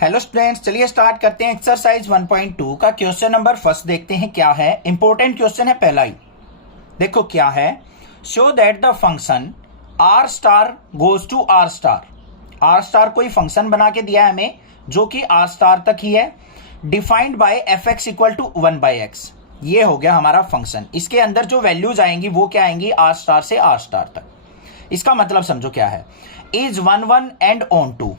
Hello students, चलिए start करते हैं एक्सरसाइज 1.2 का क्वेश्चन नंबर फर्स्ट। देखते हैं क्या है। इंपॉर्टेंट क्वेश्चन है पहला ही। देखो क्या है। Show that the function R star goes to R star. R star कोई फंक्शन बना के दिया है हमें जो कि आर स्टार तक ही है, defined by f x equal to 1/x। ये हो गया हमारा फंक्शन। इसके अंदर जो वैल्यूज आएंगी वो क्या आएंगी, आर स्टार से आर स्टार तक। इसका मतलब समझो क्या है। इज 1 एंड ऑन टू,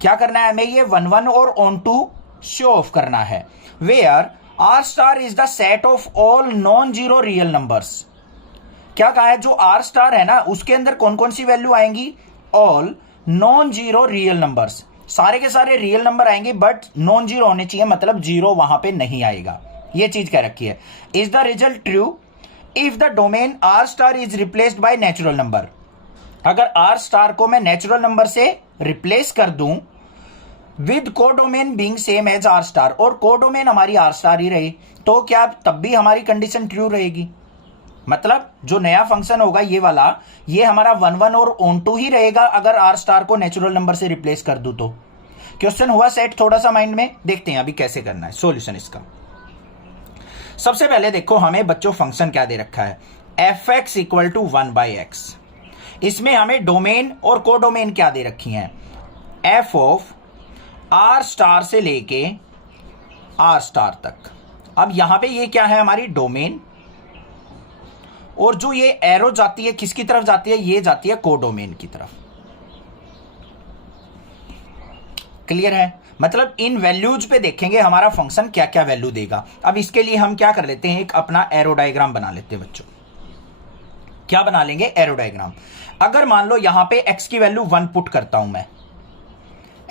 क्या करना है हमें, ये 1 और ऑन टू शो ऑफ करना है। Where R star is the set of all non zero real numbers. क्या कहा है, जो आर स्टार है ना उसके अंदर कौन कौन सी वैल्यू आएंगी, all non zero real numbers. सारे के सारे रियल नंबर आएंगे बट नॉन जीरो होने चाहिए, मतलब जीरो वहां पे नहीं आएगा। ये चीज कह रखी है। Is the result true if the domain R star is replaced by natural number. अगर आर स्टार को मैं नेचुरल नंबर से रिप्लेस कर दूं with codomain being same as R star, और कोडोमेन हमारी आर स्टार ही रही, तो क्या तब भी हमारी कंडीशन ट्रू रहेगी। मतलब जो नया फंक्शन होगा ये वाला, ये हमारा 1 और ऑन टू ही रहेगा अगर आर स्टार को नेचुरल नंबर से रिप्लेस कर दूं तो। क्वेश्चन हुआ सेट थोड़ा सा माइंड में। देखते हैं अभी कैसे करना है सॉल्यूशन इसका। सबसे पहले देखो हमें बच्चों फंक्शन क्या दे रखा है, f x equal to 1/x। इसमें हमें डोमेन और कोडोमेन क्या दे रखी हैं, एफ ऑफ आर स्टार से लेके आर स्टार तक। अब यहां पे ये क्या है, हमारी डोमेन, और जो ये एरो जाती है किसकी तरफ जाती है, ये जाती है कोडोमेन की तरफ। क्लियर है। मतलब इन वैल्यूज पे देखेंगे हमारा फंक्शन क्या क्या वैल्यू देगा। अब इसके लिए हम क्या कर लेते हैं, एक अपना एरो डायग्राम बना लेते हैं बच्चों। क्या बना लेंगे, एरो डायग्राम। अगर मान लो यहां पे x की वैल्यू 1 पुट करता हूं मैं,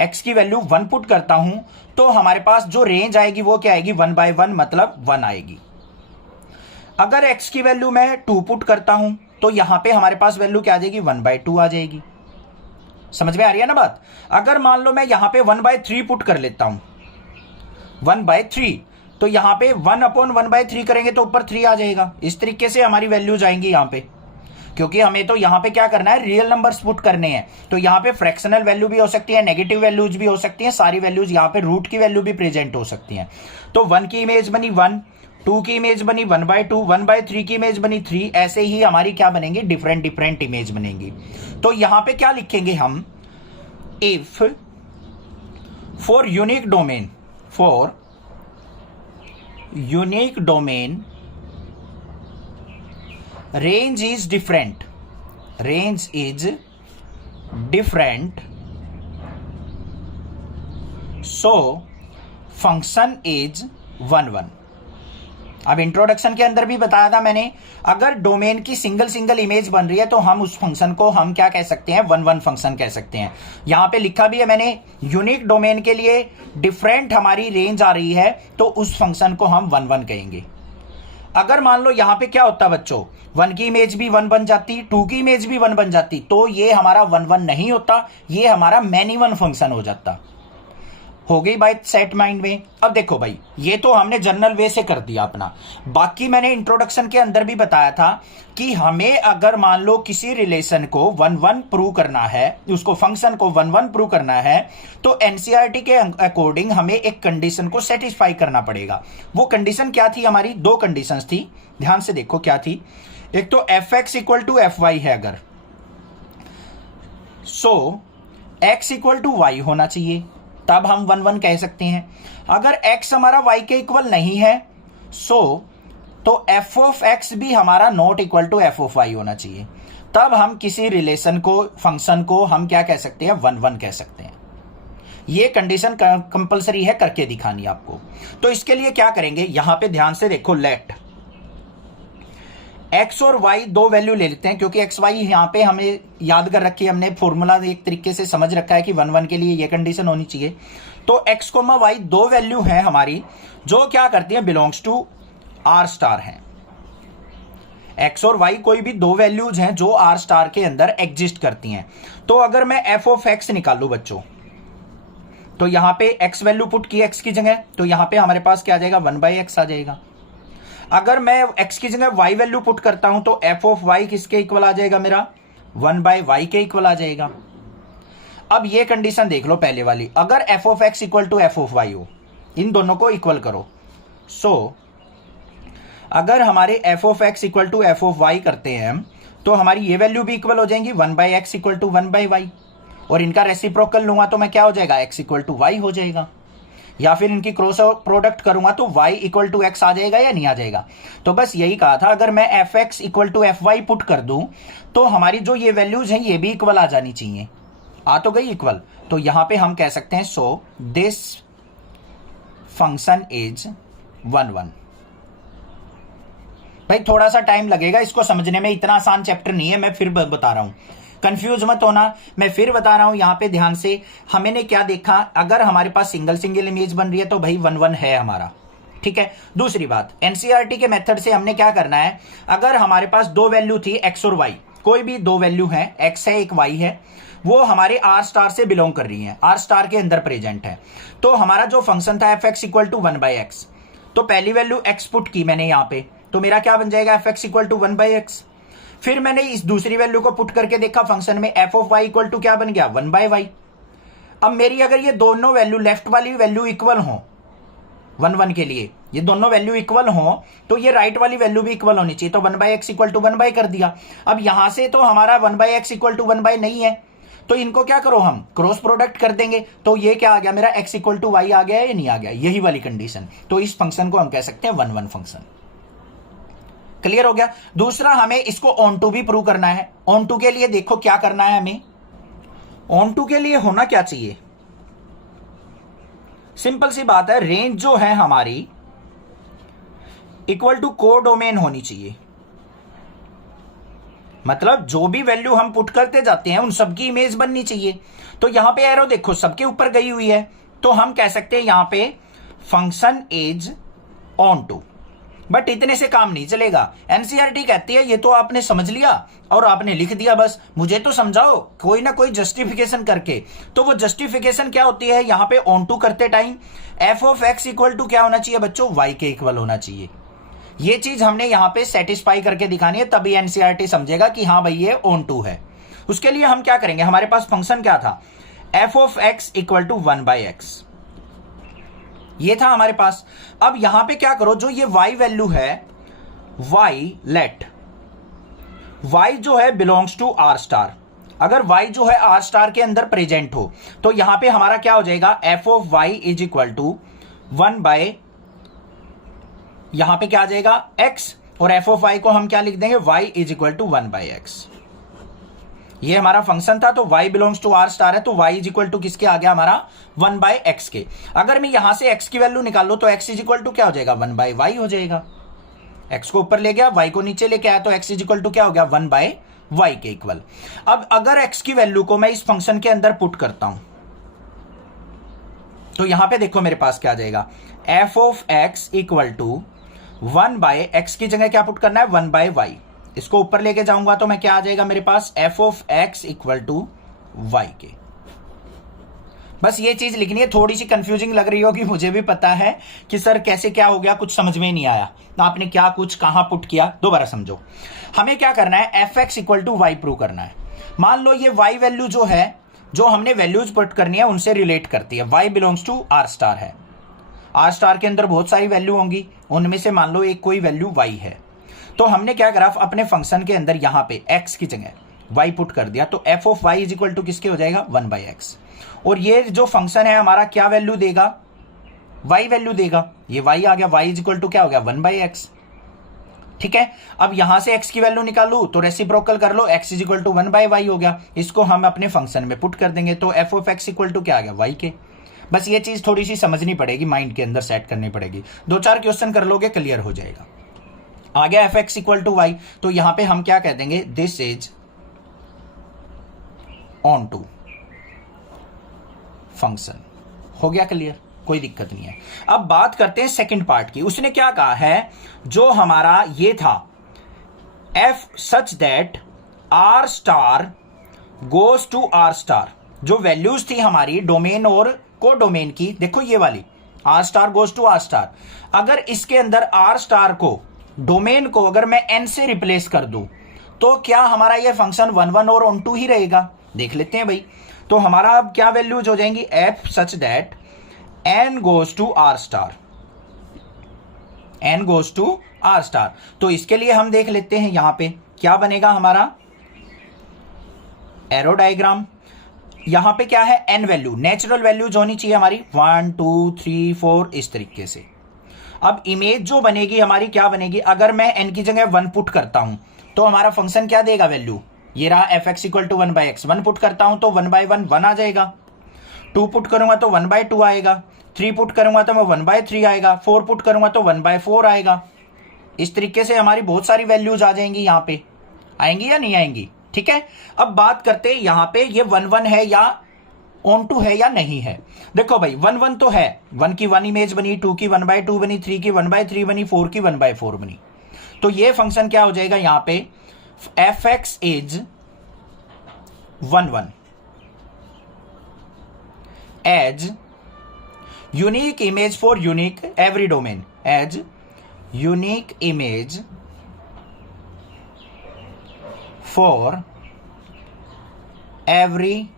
x की वैल्यू 1 पुट करता हूं तो हमारे पास जो रेंज आएगी वो क्या आएगी, 1/1 मतलब 1 आएगी। अगर x की वैल्यू मैं 2 पुट करता हूं तो यहां पे हमारे पास वैल्यू क्या आ जाएगी, 1/2 आ जाएगी। समझ में आ रही है ना बात। अगर मान लो मैं यहां पे 1/3 पुट कर लेता हूं, 1/3, तो यहां पे 1/1/3 करेंगे तो ऊपर 3 आ जाएगा। इस तरीके से हमारी वैल्यूज आएंगी यहां पे, क्योंकि हमें तो यहां पे क्या करना है, रियल नंबर्स पुट करने हैं। तो यहां पे फ्रैक्शनल वैल्यू भी हो सकती है, नेगेटिव वैल्यूज भी हो सकती हैं, सारी वैल्यूज यहां पे रूट की वैल्यू भी प्रेजेंट हो सकती हैं। तो 1 की इमेज बनी 1, 2 की इमेज बनी 1/2, 1/3 की इमेज बनी 3। ऐसे ही हमारी क्या बनेंगी, डिफरेंट डिफरेंट इमेज बनेंगी। तो यहां पे क्या लिखेंगे हम, if for unique domain, for unique domain range is different, range is different, so function is 1 अब इंट्रोडक्शन के अंदर भी बताया था मैंने, अगर डोमेन की सिंगल सिंगल इमेज बन रही है तो हम उस फंक्शन को हम क्या कह सकते हैं, 1 फंक्शन कह सकते हैं। यहां पे लिखा भी है मैंने, यूनिक डोमेन के लिए डिफरेंट हमारी रेंज आ रही है तो उस फंक्शन को हम 1 कहेंगे। अगर मान लो यहां पे क्या होता बच्चों, 1 की इमेज भी 1 बन जाती, 2 की इमेज भी 1 बन जाती, तो ये हमारा 1 नहीं होता, ये हमारा मैनी 1 फंक्शन हो जाता। हो गई बात सेट माइंड में। अब देखो भाई, ये तो हमने जनरल वे से कर दिया अपना। बाकी मैंने इंट्रोडक्शन के अंदर भी बताया था कि हमें अगर मान लो किसी रिलेशन को 1 प्रूव करना है, उसको फंक्शन को 1 प्रूव करना है, तो एनसीईआरटी के अकॉर्डिंग हमें एक कंडीशन को सेटिस्फाई करना पड़ेगा। वो कंडीशन क्या थी, हमारी 2 कंडीशंस थी, ध्यान से देखो क्या थी। एक तो f x equal to f y है, अगर so x equal to y होना चाहिए, तब हम 1 कह सकते हैं। अगर x हमारा y के इक्वल नहीं है तो f ऑफ x भी हमारा not equal to f of y होना चाहिए, तब हम किसी रिलेशन को, फंक्शन को हम क्या कह सकते हैं, 1 कह सकते हैं। ये कंडीशन कंपलसरी है, करके दिखानी आपको। तो इसके लिए क्या करेंगे, यहां पे ध्यान से देखो, लेट x और y 2 वैल्यू ले लेते हैं, क्योंकि x y यहां पे हमें याद कर रखी है, हमने फॉर्मूला एक तरीके से समझ रखा है कि 1 के लिए ये कंडीशन होनी चाहिए। तो x, y 2 वैल्यू हैं हमारी, जो क्या करती है, बिलोंग्स टू आर स्टार है। x और y कोई भी 2 वैल्यूज हैं जो आर स्टार के अंदर एग्जिस्ट करती हैं। तो अगर मैं f ऑफ x निकालू बच्चों, तो यहां पे x वैल्यू पुट की x की जगह, तो यहां पे हमारे पास क्या आ जाएगा, 1/x आ जाएगा। अगर मैं x की जगह y वैल्यू पुट करता हूं तो f ऑफ y किसके इक्वल आ जाएगा, मेरा 1/y के इक्वल आ जाएगा। अब ये कंडीशन देख लो पहले वाली, अगर f of x equal to f of y हो, इन दोनों को इक्वल करो। सो अगर हमारे f of x equal to f of y करते हैं हम, तो हमारी ये वैल्यू भी इक्वल हो जाएंगी 1/x इक्वल टू 1/y, और इनका रेसिप्रोकल लूंगा तो मैं क्या हो जाएगा, x इक्वल टू वाई हो जाएगा। या फिर इनकी क्रॉस प्रोडक्ट करूंगा तो y इक्वल टू एक्स आ जाएगा या नहीं आ जाएगा। तो बस यही कहा था, अगर मैं f x equal to f y put कर दूं तो हमारी जो ये वैल्यूज हैं ये भी इक्वल आ जानी चाहिए। आ तो गई इक्वल, तो यहां पे हम कह सकते हैं सो दिस फंक्शन इज 1 भाई थोड़ा सा टाइम लगेगा इसको समझने में, इतना आसान चैप्टर नहीं है, मैं फिर बता रहा हूं, कंफ्यूज मत होना, मैं फिर बता रहा हूं यहां पे ध्यान से। हमने क्या देखा, अगर हमारे पास सिंगल इमेज बन रही है तो भाई 1 1 है हमारा, ठीक है। दूसरी बात, एनसीईआरटी के मेथड से हमने क्या करना है, अगर हमारे पास दो वैल्यू थी एक्स और वाई, कोई भी दो वैल्यू है, एक्स है एक वाई है, वो हमारे आर स्टार से बिलोंग कर रही है, आर स्टार के अंदर प्रेजेंट है, तो हमारा जो फंक्शन था F x equal to 1/x, तो पहली वैल्यू एक्स पुट की मैंने यहां पे, तो मेरा क्या बन जाएगा F x equal to 1/x। फिर मैंने इस दूसरी वैल्यू को पुट करके देखा फंक्शन में, f of y equal to क्या बन गया 1/y। अब मेरी अगर ये दोनों वैल्यू, लेफ्ट वाली वैल्यू इक्वल हो 1 1 के लिए, ये दोनों वैल्यू इक्वल हो तो ये राइट वाली वैल्यू भी इक्वल होनी चाहिए, तो 1/x इक्वल टू 1/y कर दिया। अब यहां से तो हमारा 1/x इक्वल टू 1/y नहीं है, तो इनको क्या करो हम क्रॉस प्रोडक्ट कर देंगे, तो ये क्या आ गया मेरा x इक्वल टू वाई आ गया या नहीं आ गया, यही वाली कंडीशन। तो इस फंक्शन को हम कह सकते हैं 1 1 फंक्शन। क्लियर हो गया। दूसरा, हमें इसको ऑन टू भी प्रूव करना है। ऑन टू के लिए देखो क्या करना है हमें, ऑन टू के लिए होना क्या चाहिए, सिंपल सी बात है, रेंज जो है हमारी इक्वल टू कोडोमेन होनी चाहिए, मतलब जो भी वैल्यू हम पुट करते जाते हैं उन सबकी इमेज बननी चाहिए। तो यहां पे एरो देखो सबके ऊपर गई हुई है, तो हम कह सकते हैं यहां पे function is onto. But इतने से काम नहीं चलेगा, एनसीईआरटी कहती है ये तो आपने समझ लिया और आपने लिख दिया, बस मुझे तो समझाओ कोई ना कोई जस्टिफिकेशन करके। तो वो जस्टिफिकेशन क्या होती है, यहां पे ऑन टू करते time f of x equal to क्या होना चाहिए बच्चों, वाई के इक्वल होना चाहिए। ये चीज हमने यहां पे सेटिस्फाई करके दिखानी है, तभी एनसीईआरटी समझेगा कि हाँ भाई ये ऑन टू है। उसके लिए हम क्या करेंगे, हमारे पास फंक्शन क्या था, f of x equal to 1/x, ये था हमारे पास। अब यहां पे क्या करो, जो ये y वैल्यू है, y लेट y जो है बिलोंग्स टू आर स्टार, अगर y जो है आर स्टार के अंदर प्रेजेंट हो तो यहां पे हमारा क्या हो जाएगा, f of y is equal to 1/, यहां पे क्या आ जाएगा x, और एफ ऑफ y को हम क्या लिख देंगे, y is equal to 1/x। ये हमारा फंक्शन था, तो y belongs to R star है, तो y इज इक्वल टू किसके आ गया हमारा 1/x के। अगर मैं यहां से x की वैल्यू निकाल लो तो x इज इक्वल टू क्या हो जाएगा 1/y हो जाएगा, x को ऊपर ले गया y को नीचे लेके आया, तो x इज इक्वल टू क्या हो गया 1/y के इक्वल। अब अगर x की वैल्यू को मैं इस फंक्शन के अंदर पुट करता हूं तो यहां पे देखो मेरे पास क्या आ जाएगा, f of x equal to 1/x की जगह क्या पुट करना है 1/y, इसको ऊपर लेके जाऊंगा तो मैं क्या आ जाएगा मेरे पास, F of x equal to Y के। बस ये चीज लिखनी है, थोड़ी सी कंफ्यूजिंग लग रही होगी, मुझे भी पता है कि सर कैसे क्या हो गया, कुछ समझ में नहीं आया, आपने क्या कुछ कहां पुट किया, दोबारा समझो। हमें क्या करना है, f x equal to y prove करना है। मान लो ये वाई वैल्यू जो है, जो हमने वैल्यूज पुट करनी है उनसे रिलेट करती है, y belongs to R star है, आर स्टार के अंदर बहुत सारी वैल्यू होंगी, उनमें से मान लो एक कोई वैल्यू वाई है, तो हमने क्या करा, अपने फंक्शन के अंदर यहां पे x की जगह y पुट कर दिया, तो f of y is equal to किसके हो जाएगा 1/x। और ये जो फंक्शन है हमारा क्या वैल्यू देगा, y वैल्यू देगा, ये y आ गया, y इज इक्वल टू क्या हो गया 1/x। ठीक है, अब यहां से x की वैल्यू निकालू तो रेसिप्रोकल कर लो, x is equal to 1/y हो गया, इसको हम अपने फंक्शन में पुट कर देंगे, तो f of x equal to क्या आ गया y के। बस ये चीज थोड़ी सी समझनी पड़ेगी, माइंड के अंदर सेट करनी पड़ेगी, 2-4 क्वेश्चन कर लोगे क्लियर हो जाएगा। आ गया f x equal to y, तो यहां पे हम क्या कह देंगे, this is onto function. हो गया क्लियर, कोई दिक्कत नहीं है। अब बात करते हैं सेकंड पार्ट की। उसने क्या कहा है, जो हमारा ये था f such that R star goes to R star, जो वैल्यूज थी हमारी डोमेन और को डोमेन की, देखो ये वाली R star goes to R star, अगर इसके अंदर आर स्टार को डोमेन को अगर मैं n से रिप्लेस कर दूं तो क्या हमारा ये फंक्शन 1 1 और ऑन टू ही रहेगा, देख लेते हैं भाई। तो हमारा अब क्या वैल्यूज हो जाएंगी, f such that n goes to R star, n goes to R star. तो इसके लिए हम देख लेते हैं यहां पे क्या बनेगा हमारा एरो डायग्राम। यहां पे क्या है, n वैल्यू, नेचुरल वैल्यूज होनी चाहिए हमारी 1 2 3 4 इस तरीके से। अब इमेज जो बनेगी हमारी क्या बनेगी, अगर मैं n की जगह 1 पुट करता हूं तो हमारा फंक्शन क्या देगा वैल्यू, ये रहा f x equal to 1/x। 1 put करता हूं तो 1/1 1 आ जाएगा, 2 पुट करूंगा तो 1/2 आएगा, 3 पुट करूंगा तो 1/3 आएगा, 4 पुट करूंगा तो 1/4 आएगा। इस तरीके से हमारी बहुत सारी वैल्यूज आ जाएंगी, यहां पे आएंगी या नहीं आएंगी, ठीक है। अब बात करते हैं यहां पे ये 1 1 है या ऑन टू है या नहीं है। देखो भाई 1 1 तो है, 1 की 1 इमेज बनी, 2 की 1/2 बनी, 3 की 1/3 बनी, 4 की 1/4 बनी। तो ये फंक्शन क्या हो जाएगा यहां पे, f x is 1 1 as unique image for unique every domain, as unique image for every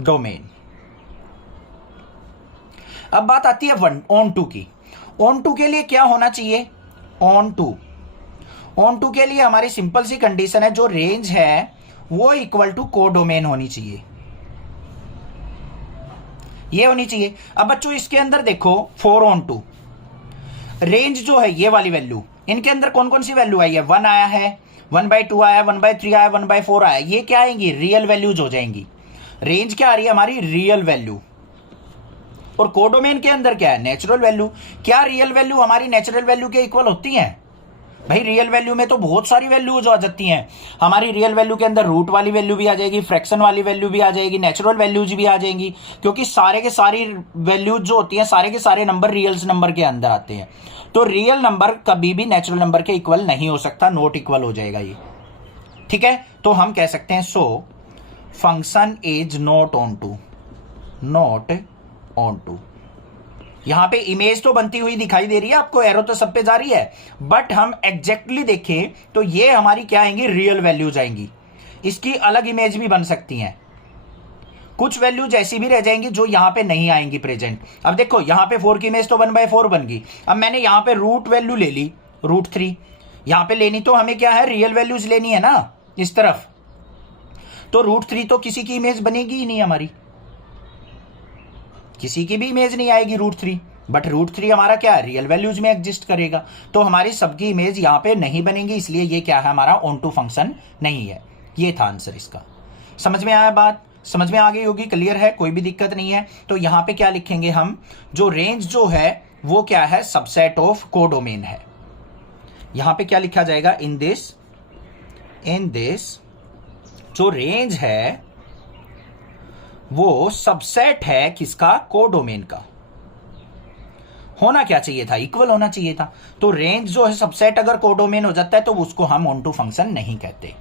domain. अब बात आती है ऑन टू की। ऑन टू के लिए क्या होना चाहिए, ऑन टू के लिए हमारी सिंपल सी कंडीशन है, जो रेंज है वो इक्वल टू कोडोमेन होनी चाहिए, ये होनी चाहिए। अब बच्चों इसके अंदर देखो 4 ऑन टू, रेंज जो है ये वाली वैल्यू, इनके अंदर कौन कौन सी वैल्यू आई है, 1 आया है, 1/2 आया, 1/3 आया, 1/4 आया, ये क्या आएंगी, रियल वैल्यूज हो जाएंगी। रेंज क्या आ रही है हमारी, रियल वैल्यू। और कोडोमेन के अंदर क्या है, नेचुरल वैल्यू। क्या रियल वैल्यू हमारी नेचुरल वैल्यू के इक्वल होती है भाई, रियल वैल्यू में तो बहुत सारी वैल्यूज आ जाती हैं हमारी। रियल वैल्यू के अंदर रूट वाली वैल्यू भी आ जाएगी, फ्रैक्शन वाली वैल्यू भी आ जाएगी, नेचुरल वैल्यूज भी आ जाएंगी, क्योंकि सारे के सारी वैल्यूज जो होती हैं, सारे के सारे नंबर रियल नंबर के अंदर आते हैं। तो रियल नंबर कभी भी नेचुरल नंबर के इक्वल नहीं हो सकता, नॉट इक्वल हो जाएगा ये, ठीक है। तो हम कह सकते हैं so function is not onto, not onto. यहां पे इमेज तो बनती हुई दिखाई दे रही है आपको, एरो तो सब पे जा रही है, बट हम एग्जैक्टली देखें तो ये हमारी क्या आएंगी, रियल वैल्यूज आएंगी। इसकी अलग इमेज भी बन सकती हैं, कुछ वैल्यूज ऐसी भी रह जाएंगी जो यहां पे नहीं आएंगी प्रेजेंट। अब देखो यहां पे 4 की इमेज तो 1/4 बन गई। अब मैंने यहां पे रूट वैल्यू ले ली, √3 यहां पे लेनी, तो हमें क्या है, रियल वैल्यूज लेनी है ना इस तरफ। तो √3 तो किसी की इमेज बनेगी ही नहीं हमारी, किसी की भी इमेज नहीं आएगी √3, बट √3 हमारा क्या है, रियल वैल्यूज में एग्जिस्ट करेगा। तो हमारी सबकी इमेज यहां पे नहीं बनेगी, इसलिए ये क्या है, हमारा ऑन टू फंक्शन नहीं है। ये था आंसर इसका। समझ में आया बात, समझ में आ गई होगी, क्लियर है, कोई भी दिक्कत नहीं है। तो यहां पे क्या लिखेंगे हम, जो रेंज जो है वो क्या है, सबसेट ऑफ कोडोमेन है। यहां पे क्या लिखा जाएगा, इन दिस जो रेंज है वो सबसेट है किसका, कोडोमेन का। होना क्या चाहिए था, इक्वल होना चाहिए था। तो रेंज जो है सबसेट अगर कोडोमेन हो जाता है तो उसको हम ऑन टू फंक्शन नहीं कहते,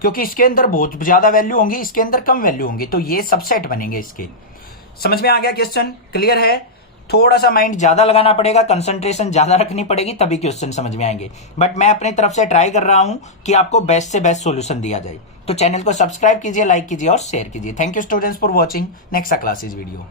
क्योंकि इसके अंदर बहुत ज्यादा वैल्यू होंगी, इसके अंदर कम वैल्यू होंगी, तो ये सबसेट बनेंगे इसके। समझ में आ गया क्वेश्चन, क्लियर है। थोड़ा सा माइंड ज्यादा लगाना पड़ेगा, कंसंट्रेशन ज्यादा रखनी पड़ेगी, तभी क्वेश्चन समझ में आएंगे। बट मैं अपनी तरफ से ट्राई कर रहा हूं कि आपको बेस्ट से बेस्ट सॉल्यूशन दिया जाए। तो चैनल को सब्सक्राइब कीजिए, लाइक कीजिए और शेयर कीजिए। Thank you students for watching next classes video.